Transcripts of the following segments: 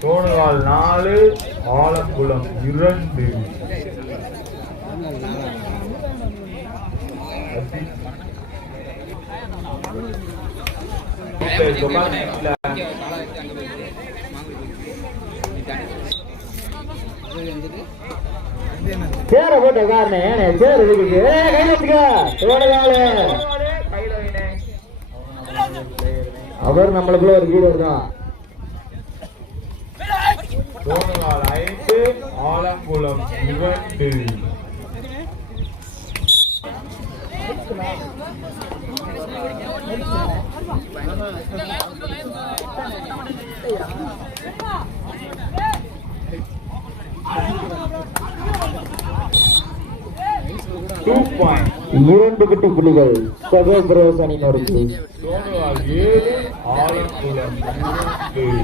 தோணுகால் நாலு ஆலங்குளம் இரண்டு. சேர போட்ட காரணே சேர் இருக்குது அவர் நம்மளுக்குள்ள ஒரு வீரர் தான் ஐந்து ஆலங்குளம் இரண்டு இரண்டு குட்டி புள்ளிகள். சகோதரஸ் அணியினருக்கு கோணுகால் ஏழு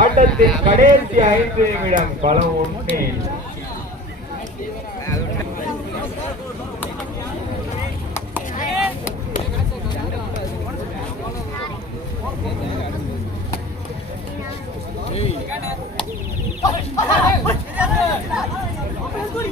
ஆட்டத்தின் கடைசி ஐந்து நிமிடம் பலம் ஒன்று.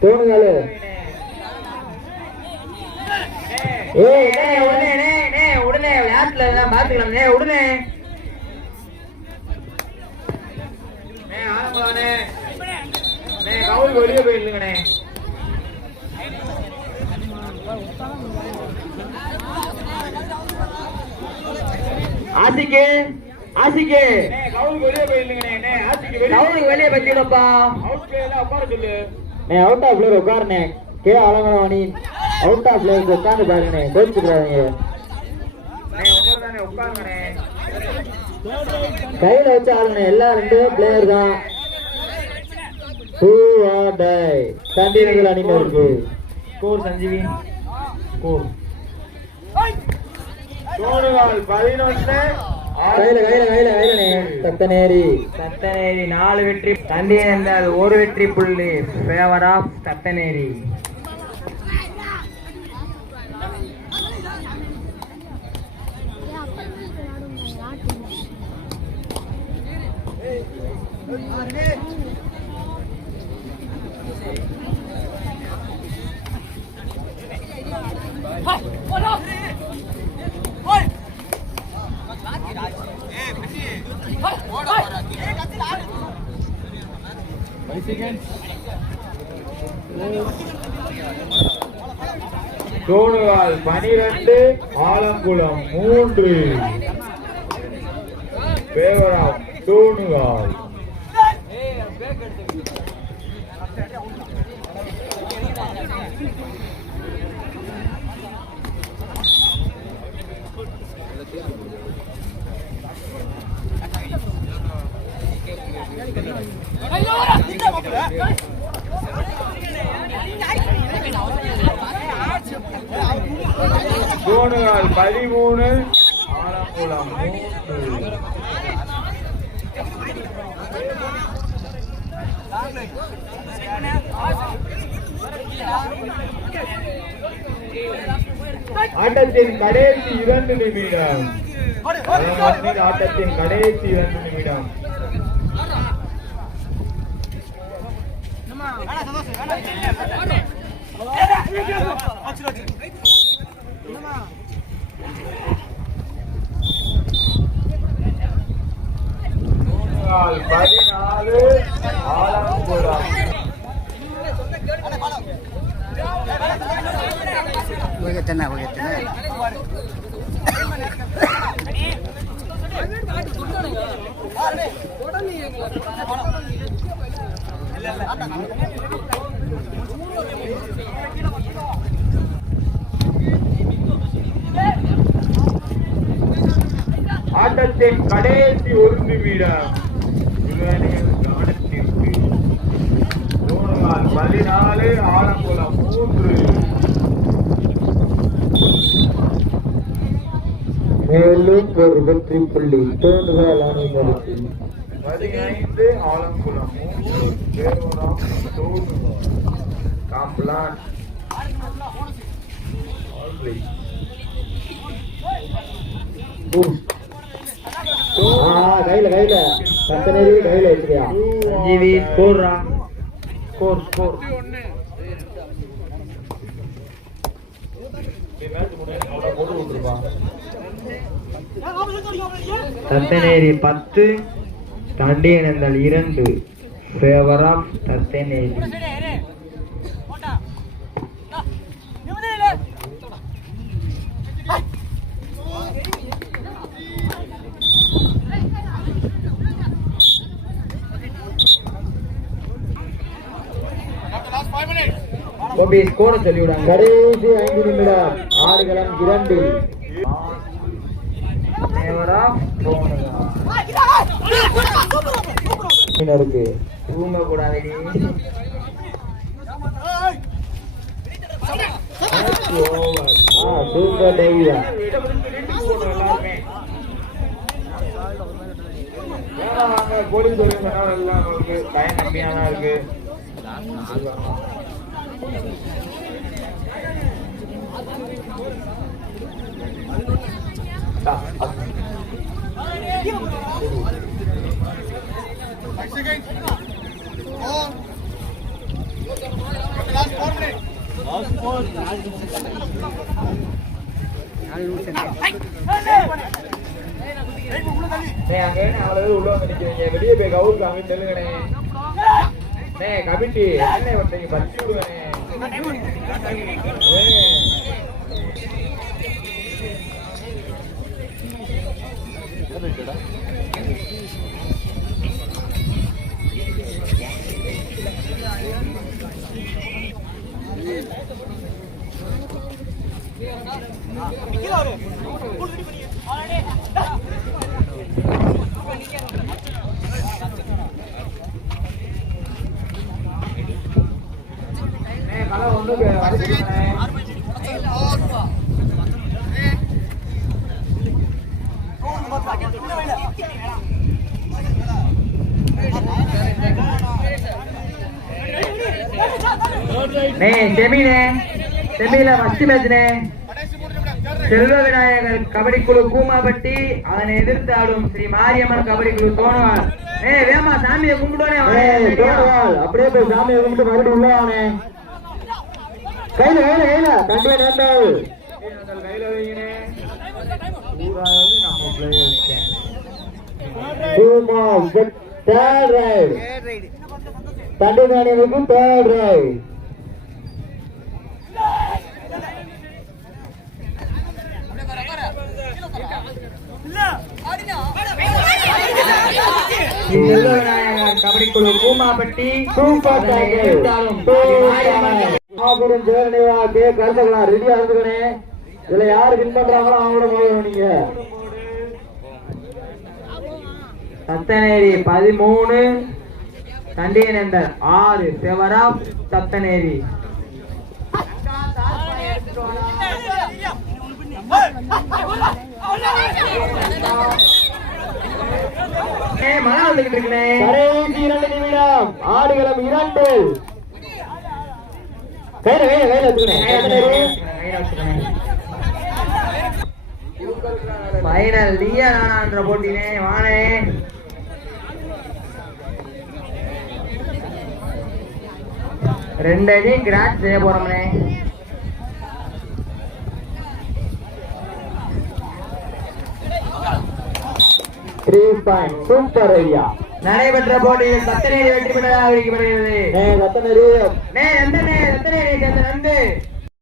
தோணுகாலு ஏய் ஏய், உடனே நே, நே, உடனே விளையாட்டுல எல்லாம் பாத்துக்கலாம் நே, உடனே ஆரம்பம்ண்ணே. நே, கவுல் வெளியே போயிருந்துங்கண்ணே ஆசிக்கு ஆசிக்கு. கவுலுக்கு வெளியே வெளியே பத்திடப்பா அவுட் பிளேயர்ல உட்கார சொல்லு. நீ அவுட் ஆஃப் பிளேயர் உட்காருனே கே அலங்கரம் அணி அவுட் ஆஃப் பிளேயருக்கு உட்காந்து பாருங்கண்ணே. கோச்சுக்கிறாங்க. கையில வச்சு ஆளுங்க எல்லா ரெண்டு பிளேயர் தான் Who or die? சண்டிகர்கள் அணியினருக்கு ஸ்கோர் சஞ்சீவி ஸ்கோர் கோணுகால் பதினொன்னு கையில கையில கையில கையிலண்ணே தத்தநேரி தத்தநேரி நாலு வெற்றி. தண்டி என்றால் ஒரு வெற்றி புள்ளி. ஃபேவர் ஆஃப் கோணுகால் பனிரெண்டு ஆலங்குளம் மூன்று. ஃபேவர் ஆஃப் கோணுகால் கோணுகால் பதிமூணு மூன்று. ஆட்டத்தின் கடைசி இரண்டு நிமிடம். ஆட்டத்தின் கடைசி இரண்டு நிமிடம். பதினாலு ஆறாம் போராட்டம் உயர்த்தன உயர்த்தன உடனே ஆட்டத்தின் கடைசி ஒரு நிமிடம். கவனத்திற்கு பதினாலு ஆலங்குளம் மூன்று. மேலும் ஒரு வெற்றி புள்ளி. தோண்டுகால் அணியினருக்கு பதினைந்து ஆலங்குளம் மூன்று. தேவராம் தோணு காம்ப்ளான். கையில கையில. கத்தனரி கையில வச்சிருக்கியா ஜிவி ஸ்கோர்ரா ஸ்கோர் ஸ்கோர். தத்தனேரி பத்து தண்டியனந்தல் இரண்டு. ஃபேவர் ஆஃப் தத்தனேரி கோபி ஸ்கோரை சொல்லிவிடாங்க. கடைசி ஐந்து நிமிடம். ஆடுகளம் இரண்டு. ஃபேவர் ஆஃப் அணியினருக்கு தூங்க கூடாது ஆ சூப்பர் டைவா போலீஸ் இருக்கு பயன் கம்மியாதான் இருக்கு. டேய், அங்க என்ன அவ்வளவு பேர் உள்ள வந்து நிக்கிறீங்க வெளியே போய் கவுருக்கு அங்கிட்டு நில்லுங்கண்ணே டேய் கமிட்டி என்ன பண்றீங்க பத்தி விடுவேனே செமினே செமியில ஃபர்ஸ்ட் மேட்ச்னே செல்வ விநாயகர் கபடி குழு கூமாபட்டி அதனை எதிர்த்து ஆடும் ஸ்ரீ மாரியம்மன் கபடி குழு தோணுவார் ஏ வேமா சாமியை கும்பிடுவானே அப்படியே போய் சாமியை கும்பிட்டு மறுபடியும் உள்ள வானே கையில கையில கையில கண்டிப்பா நேர்ந்தாள் நீங்கள் கையில வைங்கண்ணே. ஊராவது நம்ம players தான். Boom of the third ride. தண்டி அணியினருக்கு third ride. செல்வ விநாயகர் கபடி குழு கூமாபட்டி Super அதனை மாபெரும் ஜெயலலிதா கே கருத்தக்கலாம் ரெடியா இருந்துக்கணே. இதுல யார் வின் பண்றாங்களோ அவங்களோட போகணும் நீங்க. சத்தநேரி பதிமூணு தண்டியனந்தர் ஆறு செவரா சத்தநேரி ஏய், மழை வந்துகிட்டு இருக்குனே இரண்டு நிமிடம். ஆடுகளம் இரண்டு. கையில கையில கையில ஃபைனல் நானான்ற போட்டினே வானே. ரெண்டு அடி கிராச் செய்ய போறோம்னே. த்ரீ பாயிண்ட் சூப்பர் ஐயா நடைபெற்ற போட்டியில் தத்தனேரி வெற்றி பெற்றதாக அறிவிக்கப்படுகிறது. நே ரத்தனரி நே எந்த நே எத்தனை சேர்ந்த நந்து